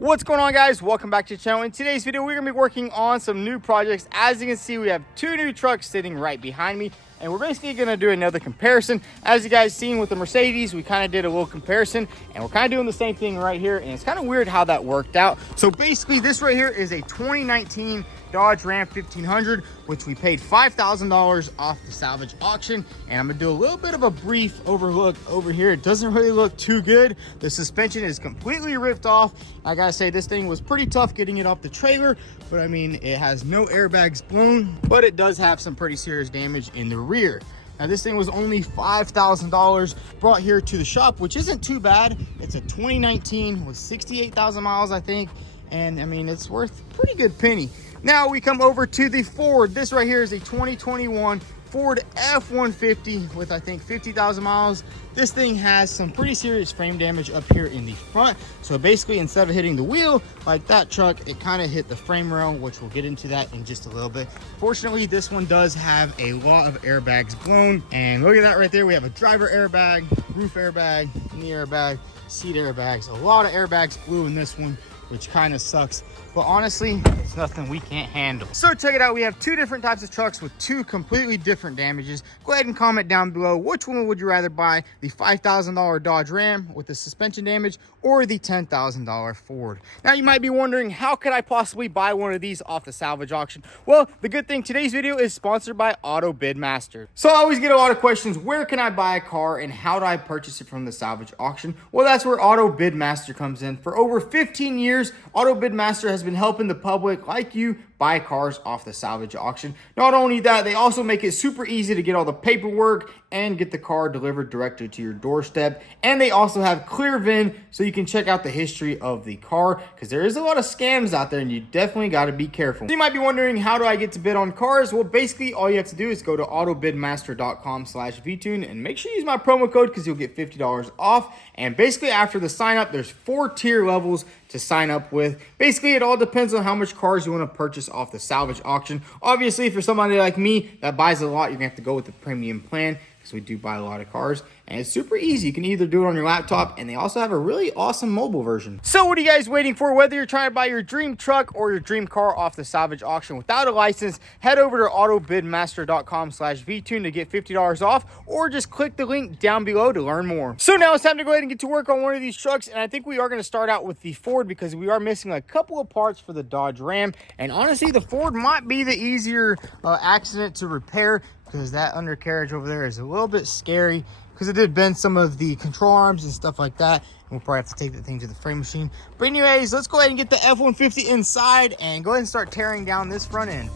What's going on, guys? Welcome back to the channel. In today's video, we're gonna be working on some new projects. As you can see, we have two new trucks sitting right behind me, and we're basically gonna do another comparison. As you guys seen with the Mercedes, we kind of did a little comparison, and we're kind of doing the same thing right here, and it's kind of weird how that worked out. So basically, this right here is a 2019 Dodge Ram 1500, which we paid $5,000 off the salvage auction. And I'm gonna do a little bit of a brief overlook over here. It doesn't really look too good. The suspension is completely ripped off. I gotta say, this thing was pretty tough getting it off the trailer, but I mean, it has no airbags blown, but it does have some pretty serious damage in the rear. Now, this thing was only $5,000 brought here to the shop, which isn't too bad. It's a 2019 with 68,000 miles, I think. And I mean, it's worth a pretty good penny. Now we come over to the Ford. This right here is a 2021 Ford F-150 with, I think, 50,000 miles. This thing has some pretty serious frame damage up here in the front. So basically, instead of hitting the wheel like that truck, it kind of hit the frame rail, which we'll get into that in just a little bit. Fortunately, this one does have a lot of airbags blown. And look at that right there. We have a driver airbag, roof airbag, knee airbag, seat airbags. A lot of airbags blew in this one, which kind of sucks, but honestly, it's nothing we can't handle. So check it out. We have two different types of trucks with two completely different damages. Go ahead and comment down below, which one would you rather buy, the $5,000 Dodge Ram with the suspension damage or the $10,000 Ford? Now you might be wondering, how could I possibly buy one of these off the salvage auction? Well, the good thing, today's video is sponsored by Auto Bidmaster. So I always get a lot of questions, where can I buy a car and how do I purchase it from the salvage auction? Well, that's where Auto Bidmaster comes in. For over 15 years, Auto Bidmaster has been helping the public like you buy cars off the salvage auction. Not only that, they also make it super easy to get all the paperwork and get the car delivered directly to your doorstep. And they also have clear VIN, so you can check out the history of the car, because there is a lot of scams out there and you definitely got to be careful. So you might be wondering, how do I get to bid on cars? Well, basically all you have to do is go to autobidmaster.com/vTuned and make sure you use my promo code, because you'll get $50 off. And basically after the sign up, there's 4 tier levels to sign up with. Basically, it all depends on how much cars you want to purchase off the salvage auction. Obviously, for somebody like me that buys a lot, you're gonna have to go with the premium plan, because we do buy a lot of cars, and it's super easy. You can either do it on your laptop, and they also have a really awesome mobile version. So what are you guys waiting for? Whether you're trying to buy your dream truck or your dream car off the salvage auction without a license, head over to autobidmaster.com/vTuned to get $50 off, or just click the link down below to learn more. So now it's time to go ahead and get to work on one of these trucks, and I think we are going to start out with the Ford, because we are missing a couple of parts for the Dodge Ram. And honestly, the Ford might be the easier accident to repair, because that undercarriage over there is a little bit scary, because it did bend some of the control arms and stuff like that. And we'll probably have to take that thing to the frame machine. But anyways, let's go ahead and get the F-150 inside and go ahead and start tearing down this front end.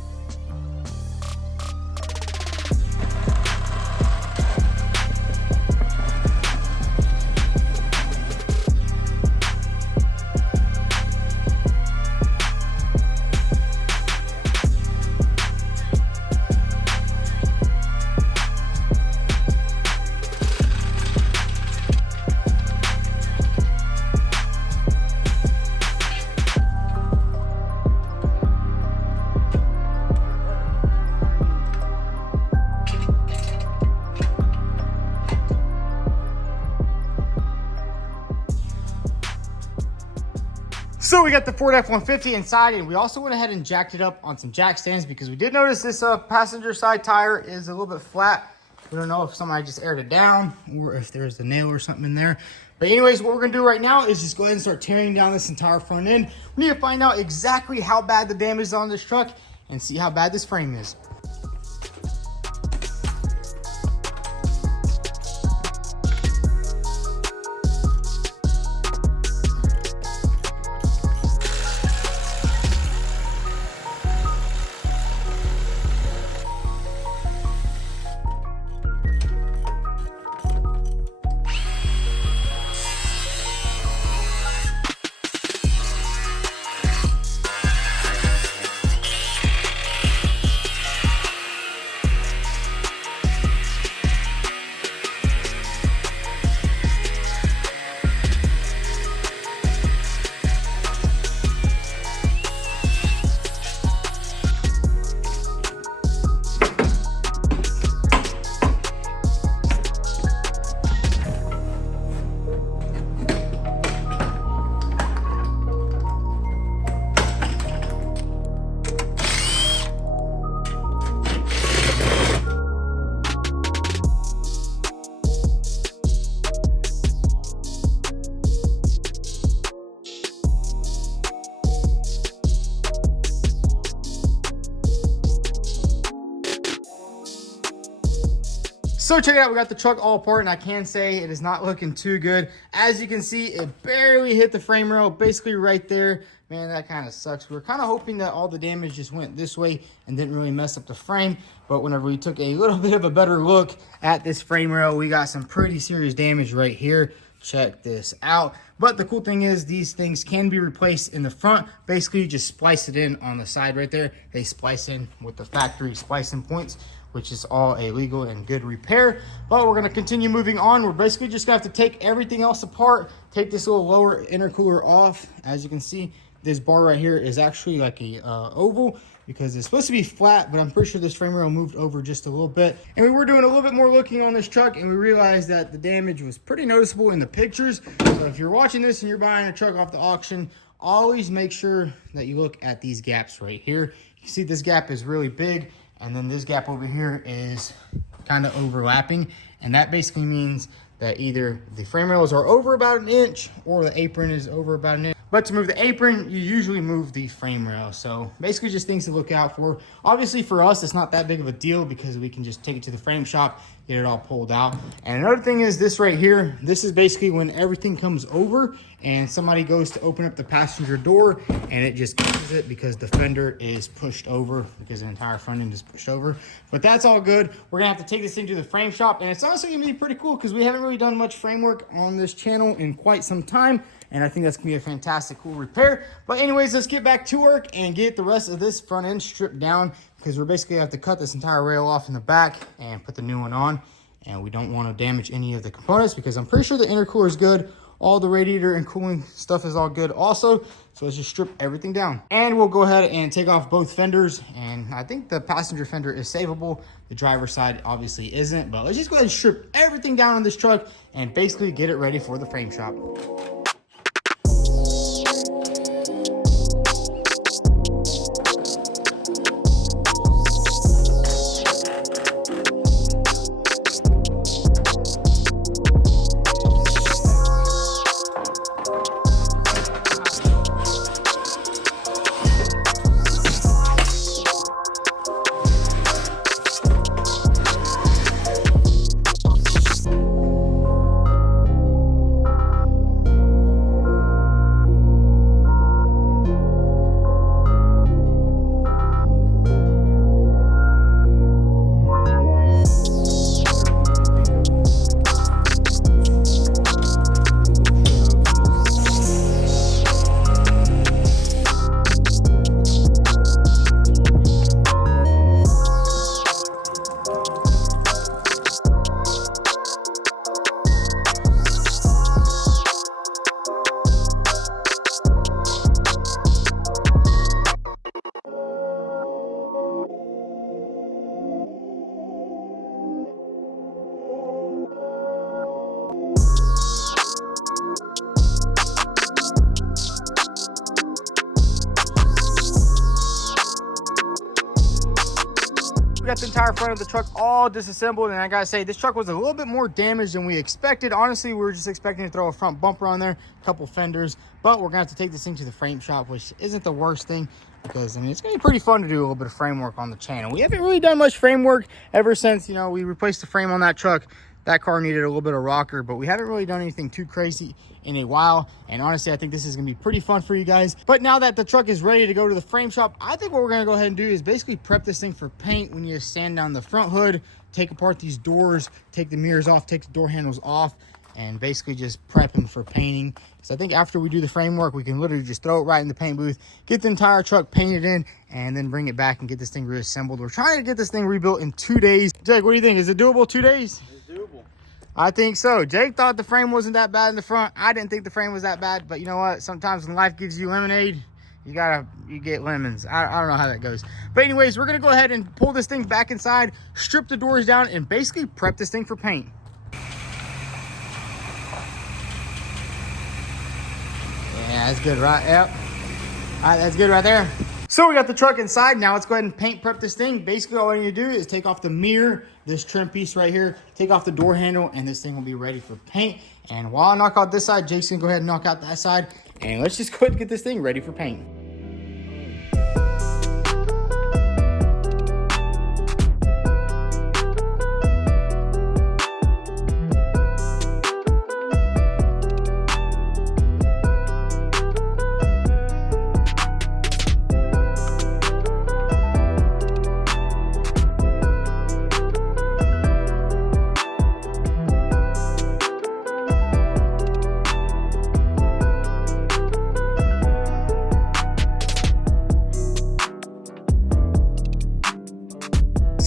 So we got the Ford F-150 inside, and we also went ahead and jacked it up on some jack stands, because we did notice this passenger side tire is a little bit flat. We don't know if somebody just aired it down or if there's a nail or something in there. But anyways, what we're gonna do right now is just go ahead and start tearing down this entire front end. We need to find out exactly how bad the damage is on this truck and see how bad this frame is. So check it out, we got the truck all apart, and I can say it is not looking too good. As you can see, it barely hit the frame rail, basically right there. Man, that kind of sucks. We were kind of hoping that all the damage just went this way and didn't really mess up the frame. But whenever we took a little bit of a better look at this frame rail, we got some pretty serious damage right here. Check this out. But the cool thing is these things can be replaced in the front. Basically, you just splice it in on the side right there. They splice in with the factory splicing points, which is all a legal and good repair. But we're gonna continue moving on. We're basically just gonna have to take everything else apart, take this little lower intercooler off. As you can see, this bar right here is actually like a oval because it's supposed to be flat, but I'm pretty sure this frame rail moved over just a little bit. And we were doing a little bit more looking on this truck, and we realized that the damage was pretty noticeable in the pictures. So if you're watching this and you're buying a truck off the auction, always make sure that you look at these gaps right here. You can see this gap is really big, and then this gap over here is kind of overlapping, and that basically means that either the frame rails are over about an inch or the apron is over about an inch. But to move the apron, you usually move the frame rail. So basically just things to look out for. Obviously for us, it's not that big of a deal because we can just take it to the frame shop, get it all pulled out. And another thing is this right here. This is basically when everything comes over and somebody goes to open up the passenger door and it just catches it because the fender is pushed over, because the entire front end is pushed over. But that's all good. We're gonna have to take this thing to the frame shop, and it's honestly gonna be pretty cool because we haven't really done much framework on this channel in quite some time. And I think that's gonna be a fantastic, cool repair. But anyways, let's get back to work and get the rest of this front end stripped down, because we're basically gonna have to cut this entire rail off in the back and put the new one on. And we don't wanna damage any of the components because I'm pretty sure the intercooler is good. All the radiator and cooling stuff is all good also. So let's just strip everything down. And we'll go ahead and take off both fenders. And I think the passenger fender is savable. The driver's side obviously isn't, but let's just go ahead and strip everything down on this truck and basically get it ready for the frame shop. We got the entire front of the truck all disassembled, and I gotta say, this truck was a little bit more damaged than we expected. Honestly, we were just expecting to throw a front bumper on there, a couple fenders, but we're gonna have to take this thing to the frame shop, which isn't the worst thing, because I mean, it's gonna be pretty fun to do a little bit of framework on the channel. We haven't really done much framework ever since, you know, we replaced the frame on that truck. That car needed a little bit of rocker, but we haven't really done anything too crazy in a while. And honestly, I think this is gonna be pretty fun for you guys. But now that the truck is ready to go to the frame shop, I think what we're gonna go ahead and do is basically prep this thing for paint. We need to sand down the front hood, take apart these doors, take the mirrors off, take the door handles off, and basically just prep them for painting. So I think after we do the framework, we can literally just throw it right in the paint booth, get the entire truck painted in, and then bring it back and get this thing reassembled. We're trying to get this thing rebuilt in 2 days. Jake, what do you think? Is it doable 2 days? Doable. I think so. Jake thought the frame wasn't that bad in the front. I didn't think the frame was that bad, but you know what? Sometimes when life gives you lemonade, you get lemons. I don't know how that goes. But anyways, we're gonna go ahead and pull this thing back inside, strip the doors down, and basically prep this thing for paint. Yeah, that's good, right? Yep. All right, that's good right there. So we got the truck inside. Now let's go ahead and paint prep this thing. Basically, all I need to do is take off the mirror, this trim piece right here, take off the door handle, and this thing will be ready for paint. And while I knock out this side, Jake's gonna go ahead and knock out that side. And let's just go ahead and get this thing ready for paint.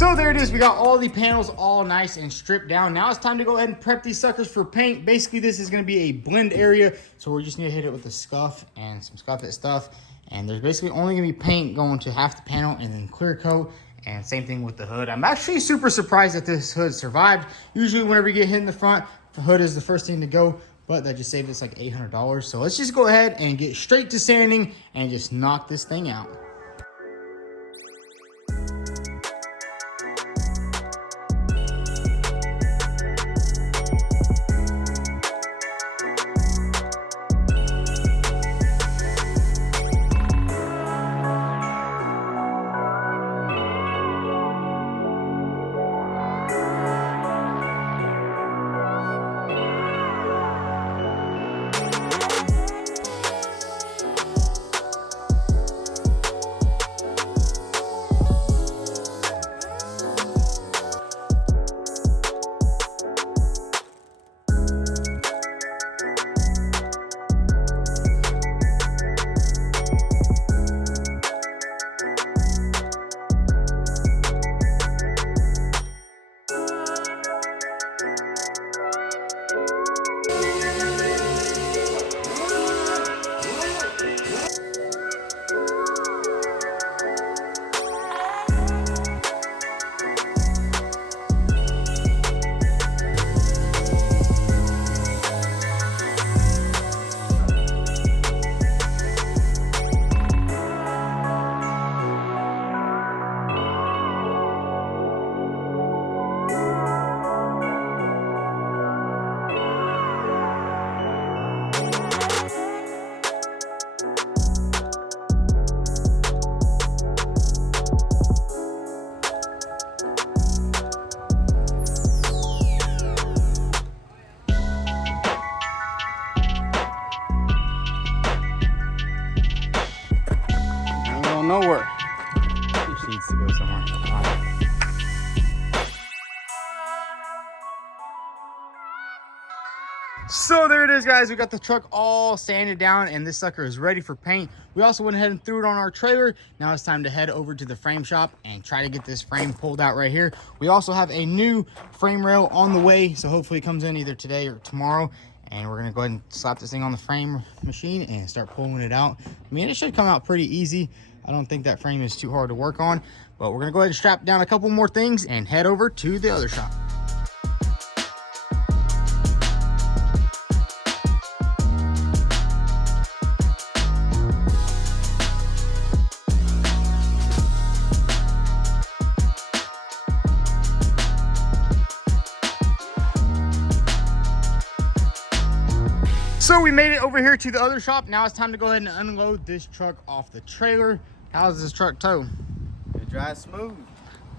So there it is. We got all the panels all nice and stripped down. Now it's time to go ahead and prep these suckers for paint. Basically, this is going to be a blend area. So we just need to hit it with a scuff and some scuff it stuff. And there's basically only going to be paint going to half the panel and then clear coat. And same thing with the hood. I'm actually super surprised that this hood survived. Usually whenever you get hit in the front, the hood is the first thing to go. But that just saved us like $800. So let's just go ahead and get straight to sanding and just knock this thing out. Nowhere. Just needs to go somewhere. So there it is, guys. We got the truck all sanded down and this sucker is ready for paint. We also went ahead and threw it on our trailer. Now it's time to head over to the frame shop and try to get this frame pulled out right here. We also have a new frame rail on the way, so hopefully it comes in either today or tomorrow. And we're gonna go ahead and slap this thing on the frame machine and start pulling it out. I mean, it should come out pretty easy. I don't think that frame is too hard to work on, but we're gonna go ahead and strap down a couple more things and head over to the other shop. So we made it over here to the other shop. Now it's time to go ahead and unload this truck off the trailer. How's this truck tow? It drives smooth.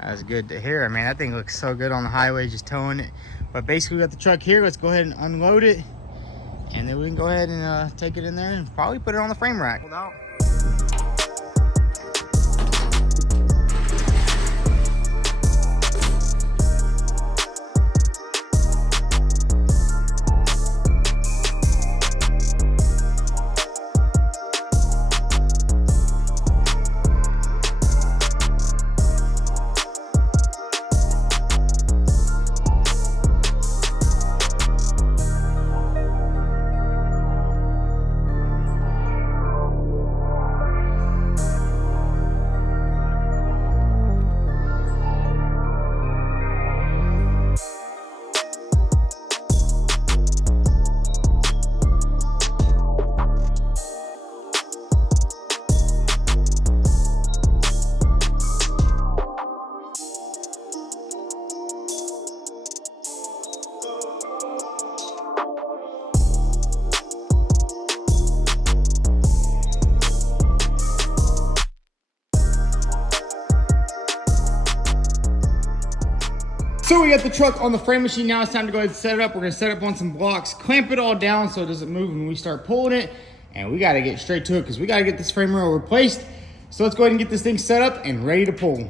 That's good to hear. Man, that thing looks so good on the highway, just towing it. But basically we got the truck here. Let's go ahead and unload it. And then we can go ahead and take it in there and probably put it on the frame rack. Hold out. So we got the truck on the frame machine. Now it's time to go ahead and set it up. We're gonna set it up on some blocks, clamp it all down so it doesn't move when we start pulling it. And we gotta get straight to it because we gotta get this frame rail replaced. So let's go ahead and get this thing set up and ready to pull.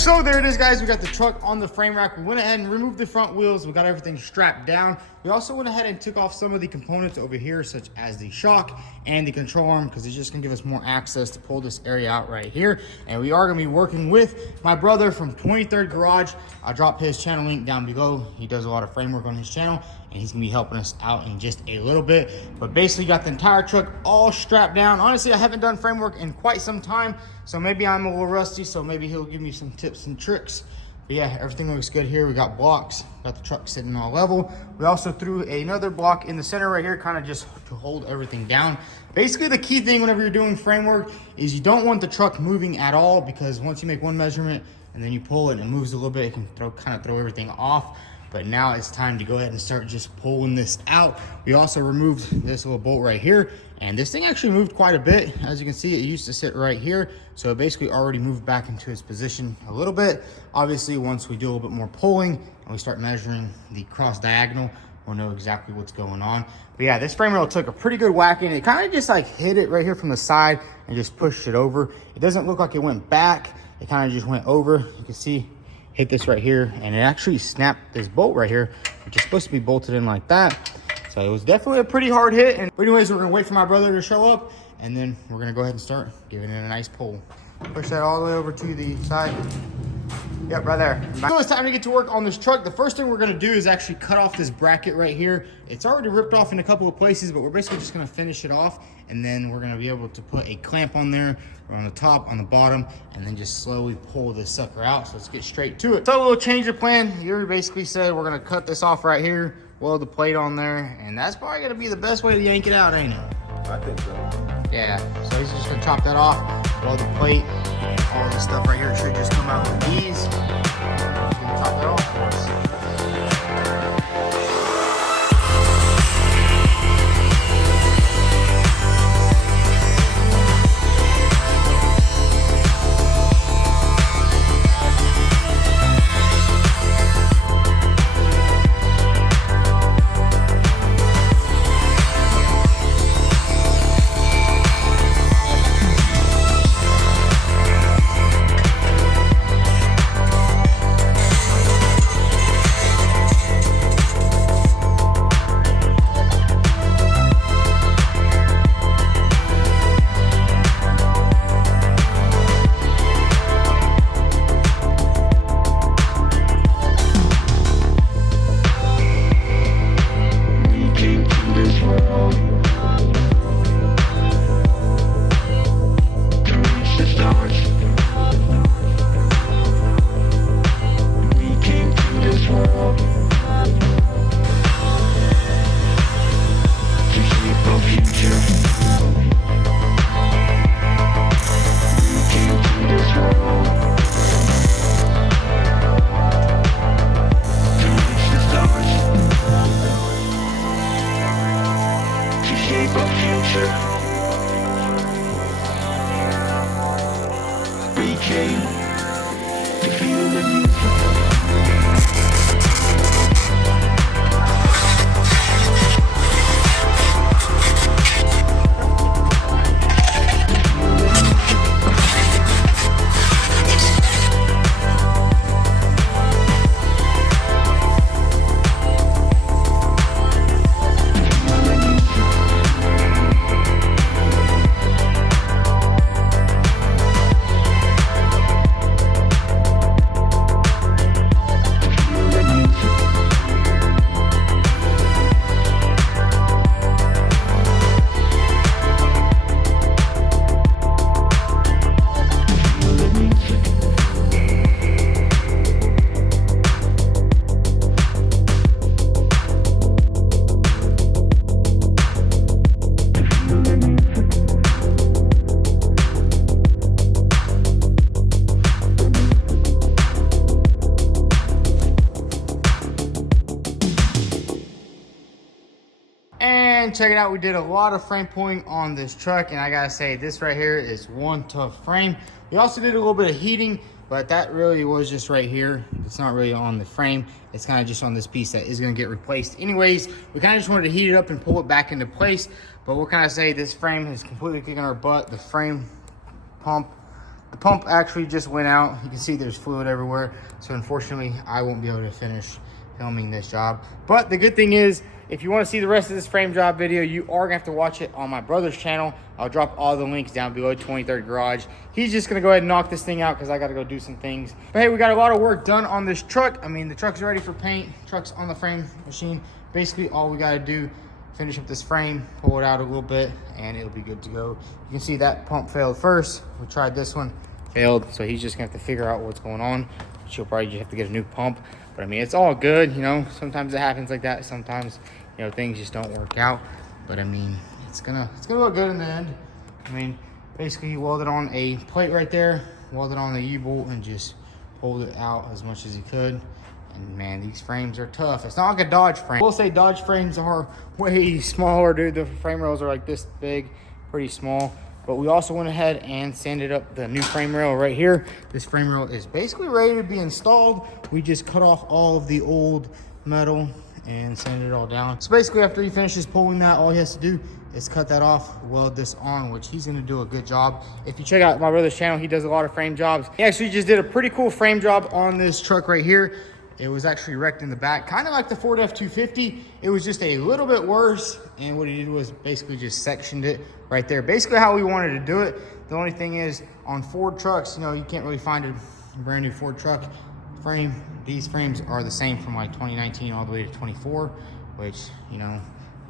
So there it is, guys. We got the truck on the frame rack. We went ahead and removed the front wheels. We got everything strapped down. We also went ahead and took off some of the components over here, such as the shock and the control arm, because it's just gonna give us more access to pull this area out right here. And we are gonna be working with my brother from 23rd Garage. I'll drop his channel link down below. He does a lot of framework on his channel, and he's gonna be helping us out in just a little bit. But basically got the entire truck all strapped down. Honestly, I haven't done framework in quite some time, so maybe I'm a little rusty, so maybe he'll give me some tips and tricks. But yeah, everything looks good here. We got blocks, got the truck sitting all level. We also threw another block in the center right here, kind of just to hold everything down. Basically, the key thing whenever you're doing framework is you don't want the truck moving at all, because once you make one measurement and then you pull it and it moves a little bit, it can kind of throw everything off. But now it's time to go ahead and start just pulling this out. We also removed this little bolt right here, and this thing actually moved quite a bit. As you can see, it used to sit right here, so it basically already moved back into its position a little bit. Obviously, once we do a little bit more pulling and we start measuring the cross diagonal, we'll know exactly what's going on. But yeah, this frame rail took a pretty good whacking. It kind of just like hit it right here from the side and just pushed it over. It doesn't look like it went back. It kind of just went over. You can see, hit this right here, and it actually snapped this bolt right here, which is supposed to be bolted in like that. So it was definitely a pretty hard hit. But anyways, we're gonna wait for my brother to show up, and then we're gonna go ahead and start giving it a nice pull. Push that all the way over to the side. Yep, right there. So it's time to get to work on this truck. The first thing we're gonna do is actually cut off this bracket right here. It's already ripped off in a couple of places, but we're basically just gonna finish it off, and then we're gonna be able to put a clamp on there, on the top, on the bottom, and then just slowly pull this sucker out. So let's get straight to it. So a little change of plan. You basically said we're gonna cut this off right here, weld the plate on there, and that's probably gonna be the best way to yank it out, ain't it? I think so. Yeah, so he's just gonna chop that off, weld the plate, all this stuff right here should just come out with ease. He's gonna chop that off for us. And check it out, we did a lot of frame pulling on this truck, and I gotta say, this right here is one tough frame. We also did a little bit of heating, but that really was just right here. It's not really on the frame. It's kind of just on this piece that is gonna get replaced. Anyways, we kind of just wanted to heat it up and pull it back into place. But what can I say, this frame is completely kicking our butt. The frame pump, The pump actually just went out. You can see there's fluid everywhere. So unfortunately, I won't be able to finish filming this job. But the good thing is, if you want to see the rest of this frame job video, you are gonna have to watch it on my brother's channel. I'll drop all the links down below. 23rd Garage. He's just gonna go ahead and knock this thing out because I gotta go do some things. But hey, we got a lot of work done on this truck. I mean, the truck's ready for paint. Truck's on the frame machine. Basically, all we gotta do, finish up this frame, pull it out a little bit, and it'll be good to go. You can see that pump failed first. We tried this one, failed. So he's just gonna have to figure out what's going on. She'll probably just have to get a new pump. But I mean, it's all good, you know. Sometimes it happens like that. Sometimes, you know, things just don't work out. But I mean, it's gonna look good in the end. I mean, basically he welded on a plate right there, welded on the U-bolt, and just pulled it out as much as he could. And man, these frames are tough. It's not like a Dodge frame. I will say Dodge frames are way smaller, dude. The frame rails are like this big, pretty small. But we also went ahead and sanded up the new frame rail right here. This frame rail is basically ready to be installed. We just cut off all of the old metal and sanded it all down. So basically, after he finishes pulling that, all he has to do is cut that off, weld this on, which he's gonna do a good job. If you check out my brother's channel, he does a lot of frame jobs. He actually just did a pretty cool frame job on this truck right here. It was actually wrecked in the back, kind of like the Ford F-250. It was just a little bit worse. And what he did was basically just sectioned it right there. Basically how we wanted to do it. The only thing is on Ford trucks, you know, you can't really find a brand new Ford truck frame. These frames are the same from like 2019 all the way to 24, which, you know,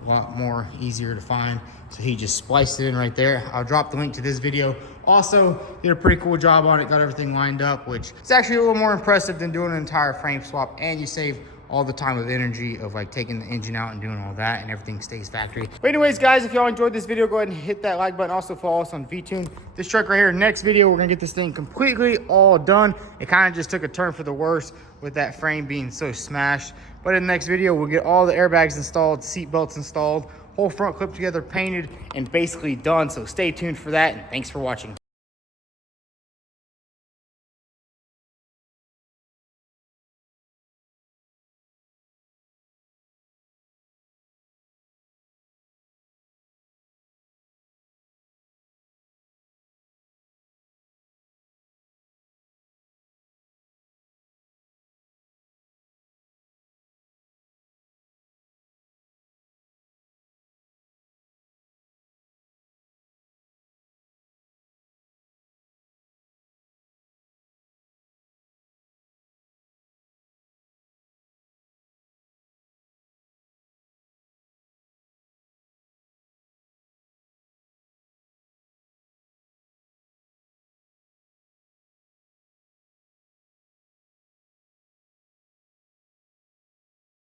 a lot more easier to find. So he just spliced it in right there. I'll drop the link to this video. Also did a pretty cool job on it, got everything lined up, which is actually a little more impressive than doing an entire frame swap, and you save all the time of energy of like taking the engine out and doing all that, and everything stays factory. But anyways, guys, if y'all enjoyed this video, go ahead and hit that like button. Also follow us on vTuned. This truck right here, next video, we're gonna get this thing completely all done. It kind of just took a turn for the worse with that frame being so smashed. But in the next video, we'll get all the airbags installed, seat belts installed, whole front clip together, painted, and basically done. So stay tuned for that, and thanks for watching.